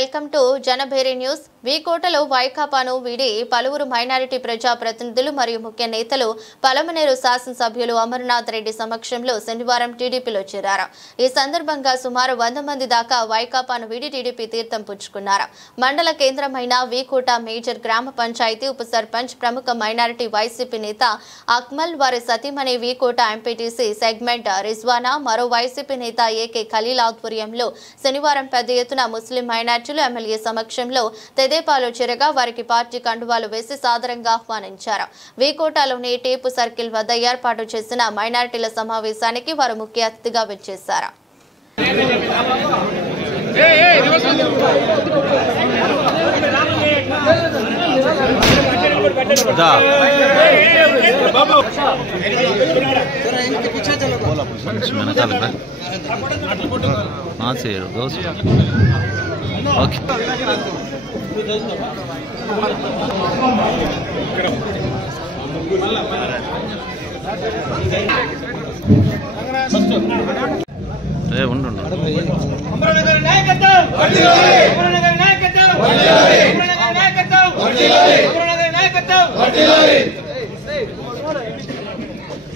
Welcome to Janabheri news. వీకోటలో వైకాపాను వీడి పలువురు మైనారిటీ ప్రజా ప్రతినిధులు మరియు ముఖ్య నేతలు పలమనేరు శాసనసభ్యులు అమర్నాథ్ రెడ్డి సమక్షంలో శనివారం టీడీపీలో చేరారు. ఈ సందర్భంగా సుమారు 100 మంది దాకా వైకాపాను వీడి టీడీపీ తీర్థం పుచ్చుకున్నారు. మండల కేంద్రమైన వీకోట మేజర్ గ్రామ పంచాయతీ ఉప సర్పంచ్ ప్రముఖ మైనారిటీ వైసీపీ నేత అక్మల్, వారి సతీమణి వీకోట ఎంపీటీసీ సెగ్మెంట్ రిజ్వానా, మరో వైసీపీ నేత ఏకే ఖలీల్ ఆధ్వర్యంలో శనివారం పెద్ద ఎత్తున ముస్లిం మైనార్టీలు ఎమ్మెల్యే సమక్షంలో తెదేపాలో చేరగా వారికి పార్టీ కండువాలు వేసి సాదరంగా ఆహ్వానించారు. వీకోటలోని టేపు సర్కిల్ వద్ద ఏర్పాటు చేసిన మైనారిటీల సమావేశానికి వారు ముఖ్య అతిథిగా వచ్చేశారు.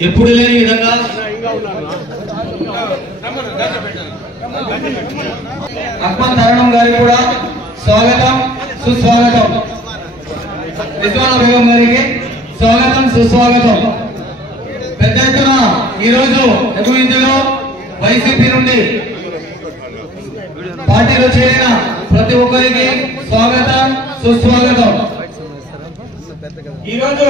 ఎప్పుడు లేని విధంగా అక్మల్ తరుణం గారికి కూడా స్వాగతం సుస్వాగతం. రిజ్వానా బేగం గారికి స్వాగతం సుస్వాగతం. పెద్ద ఎత్తున ఈరోజు ఎగువిందులో వైసీపీ నుండి పార్టీలో చేరిన ప్రతి ఒక్కరికి స్వాగతం సుస్వాగతం. ఈరోజు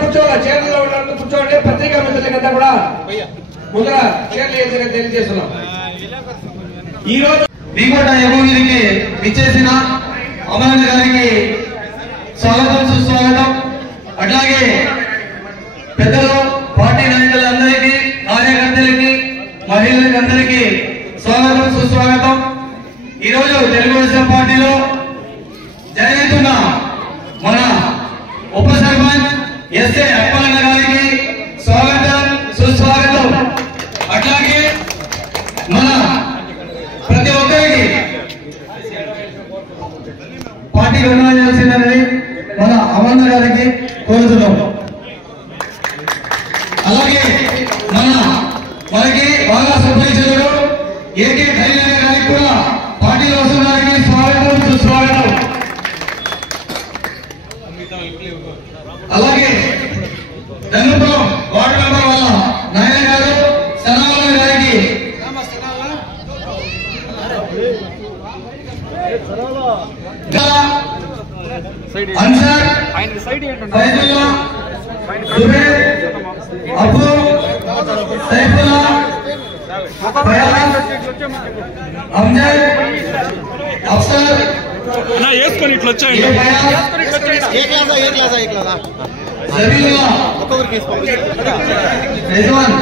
కూర్చోవాలి, చైర్లో ఉన్నట్టు కూర్చోండి. పత్రికా మిత్రులకంతా కూడా ముద్ర చైర్లు వేసి తెలియజేస్తున్నాం. ఈ రోజు వీకోట ఎగువీరికి విచ్చేసిన అమరన్న గారికి స్వాగతం సుస్వాగతం. అట్లాగే పెద్దలు, పార్టీ నాయకులందరికీ, కార్యకర్తలకి, మహిళలకి అందరికీ స్వాగతం సుస్వాగతం. ఈరోజు తెలుగుదేశం పార్టీలో జరుగుతున్న మన ఉప సర్పంచ్ ఎస్ఏ అప్పలన్న గారికి స్వాగతం సుస్వాగతం. అట్లాగే మన ప్రతి ఒక్కరికి పార్టీ వివరించాల్సిందని మన అమరన్న గారికి కోరుతున్నాం. అలాగే మనకి బాగా సుపరిచితుడు ఏకే ఖలీల్ గారికి కూడా పార్టీలో వస్తున్న స్వాగతం సుస్వాగతం. అలాగే దంగపురం వార్డు మెంబర్ వల్ల నాయన గారు సనావల్ల గారికి అన్సార్ ఫైజుల్లా జుబేర్ అబు సైఫుల్లా ఫయాజ్ అమ్జద్ అఫ్సర్ నా వేసుకొని ఇట్లా వచ్చాయండి. జబీల్లా రిజ్వాన్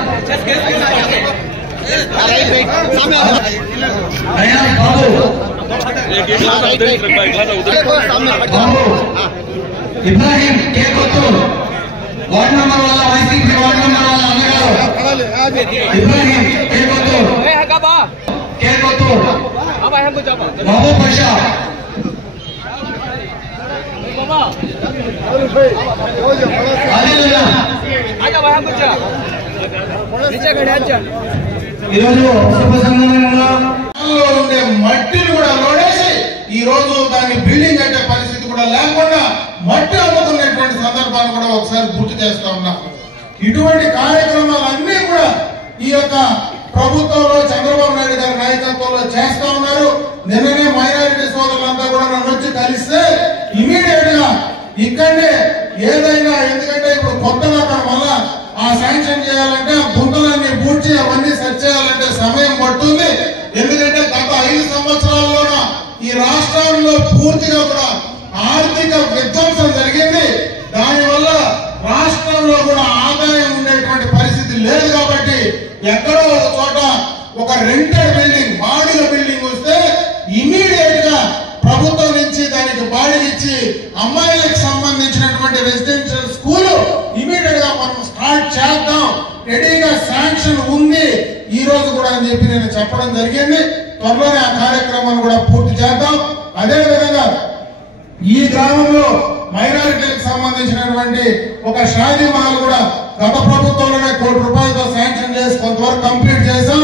అయాన్ బాబు ఇబ్రాహిం కే కొత్తూరు వార్డు మెంబర్ వాళ్ళ వైసీపీ వార్డు మెంబర్ వాళ్ళ అన్నగారు ఇబ్రాహిం కే కొత్తూరు మహబూబ్ పాషా ఈరోజు ఉండే మట్టిని కూడా లోడేసి ఈ రోజు దాన్ని బిల్డింగ్ కట్టే పరిస్థితి కూడా లేకుండా మట్టి అమ్ముతున్నటువంటి సందర్భాన్ని కూడా ఒకసారి గుర్తు చేస్తా ఉన్నాం. ఇటువంటి కార్యక్రమాలన్నీ కూడా ఈ యొక్క ప్రభుత్వంలో చంద్రబాబు నాయుడు గారి నాయకత్వంలో చేస్తా ఉన్నారు. నిన్ననే మైనారిటీ సోదరులంతా కూడా నన్ను వచ్చి కలిస్తే ఇమీడియట్ గా ఇక్కడే ఏదైనా, ఎందుకంటే ఇప్పుడు కొత్తగా అక్కడ మళ్ళా ఆ శాంక్షన్ చేయాలంటే ఆ గుంతలన్నీ పూడ్చి అవన్నీ సెట్ చేయాలంటే సమయం పడుతుంది. ఎందుకంటే గత 5 సంవత్సరాల్లోన ఈ రాష్ట్రంలో పూర్తిగా కూడా ఆర్థిక విధ్వంసం జరిగింది. దానివల్ల రాష్ట్రంలో కూడా ఆదాయం ఉండేటువంటి పరిస్థితి లేదు. కాబట్టి ఎక్కడో ఒక చోట ఒక రెంటెడ్ బిల్డింగ్, బాడిగ బిల్డింగ్ వస్తే ఇమీడియట్ గా ప్రభుత్వం నుంచి దానికి బాడిగిచ్చి అమ్మాయిలకు సంబంధించినటువంటి రెసిడెన్షియల్ స్కూల్ ఇమీడియట్ గా మనం స్టార్ట్ చేద్దాం, రెడీగా శాంక్షన్ ఉంది ఈ రోజు కూడా అని చెప్పి నేను చెప్పడం జరిగింది. త్వరలోనే ఆ కార్యక్రమాన్ని కూడా పూర్తి చేద్దాం. అదేవిధంగా ఈ గ్రామంలో మైనారిటీలకు సంబంధించినటువంటి ఒక షాదీ మహల్ కూడా గత ప్రభుత్వంలోనే ₹1 కోటి శాంక్షన్ చేసి కొంతవరకు కంప్లీట్ చేశాం.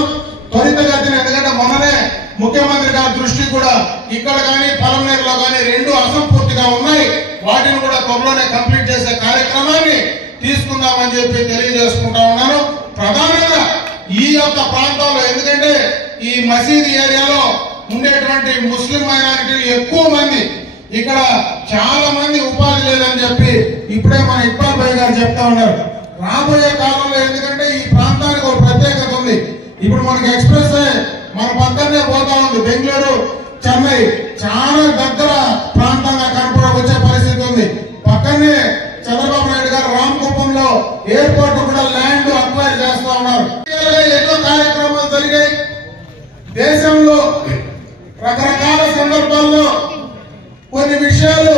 త్వరితగతిన, ఎందుకంటే మొన్ననే ముఖ్యమంత్రి గారి దృష్టి కూడా ఇక్కడ కానీ పలమనేరులో కానీ 2 అసంపూర్తిగా ఉన్నాయి. వాటిని కూడా త్వరలోనే కంప్లీట్ చేసే కార్యక్రమాన్ని తీసుకుందామని చెప్పి తెలియజేసుకుంటా ఉన్నాను. ప్రధానంగా ఈ యొక్క ప్రాంతంలో, ఎందుకంటే ఈ మసీద్ ఏరియాలో ఉండేటువంటి ముస్లిం మైనారిటీలు ఎక్కువ మంది, ఇక్కడ చాలా మంది ఉపాధి లేదని చెప్పి ఇప్పుడే మన ఇక్బాల్ భాయ్ గారు చెప్తా ఉన్నారు. రాబోయే కాలంలో, ఎందుకంటే ఈ ప్రాంతానికి ఒక ప్రత్యేకత ఉంది. ఇప్పుడు మనకి ఎక్స్ప్రెస్ మన పక్కనే పోతా ఉంది. బెంగళూరు, చెన్నై చాలా దగ్గర ప్రాంతంగా వచ్చే పరిస్థితి ఉంది. పక్కనే చంద్రబాబు నాయుడు గారు రామకుప్పంలో ఎయిర్పోర్ట్ కూడా ల్యాండ్ అక్వైర్ చేస్తా ఉన్నారు. ఎన్నో కార్యక్రమాలు జరిగాయి. దేశంలో రకరకాల సందర్భాల్లో కొన్ని విషయాలు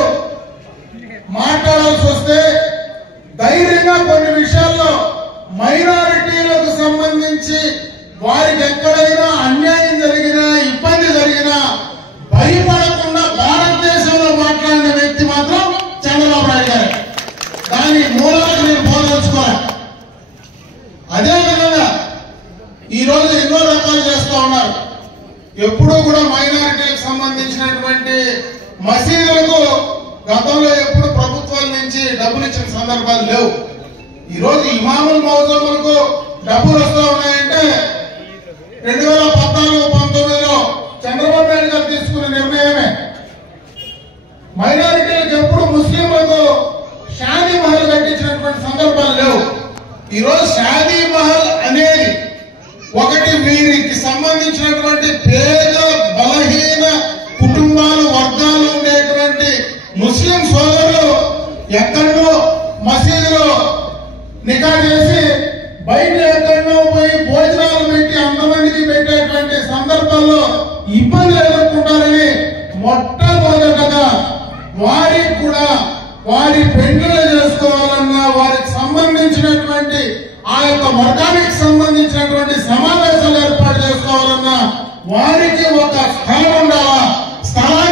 మాట్లాడాల్సి వస్తే ధైర్యంగా కొన్ని విషయాల్లో మైనారిటీలకు సంబంధించి వారికి ఎక్కడైనా అన్యాయం జరిగినా, ఇబ్బంది జరిగినా భయపడకుండా భారతదేశంలో మాట్లాడిన వ్యక్తి మాత్రం చంద్రబాబు నాయుడు గారు. దాని మూలాలకు నేను పోదలుచుకోవాలి. అదేవిధంగా ఈ రోజు ఎన్నో రకాలు చేస్తూ ఉన్నారు. ఎప్పుడూ కూడా మైనారిటీలకు సంబంధించినటువంటి మసీదులకు గతంలో ఎప్పుడు ప్రభుత్వాల నుంచి డబ్బులు ఇచ్చిన సందర్భాలు లేవు. ఈ రోజు ఇమాముల్ మౌజములకు డబ్బులు వస్తూ ఉన్నాయంటే 2014-19లో చంద్రబాబు నాయుడు గారు తీసుకున్న నిర్ణయమే. మైనారిటీలకు ఎప్పుడు ముస్లింలకు షాదీ మహల్ కట్టించినటువంటి సందర్భాలు లేవు. ఈరోజు షాదీ మహల్ అనేది ఒకటి వీరికి సంబంధించినటువంటి పేద బలహీన కుటుంబాలు, వర్గాలు ఉండేటువంటి ముస్లిం సోదరులు ఎక్కడో మసీదులో నికా చేసి బయట ఎక్కడో పోయి భోజనాలు పెట్టి అంతమందికి పెట్టేటువంటి సందర్భాల్లో ఇబ్బందులు ఎదుర్కొంటారని మొట్టమొదటగా వారికి కూడా వారి పెళ్లిళ్ళు చేసుకోవాలన్నా, వారికి సంబంధించినటువంటి ఆ యొక్క వర్గానికి సంబంధించినటువంటి సమావేశాలు ఏర్పాటు చేసుకోవాలన్నా వారికి ఒక స్థలం ఉండాలా. స్థలాన్ని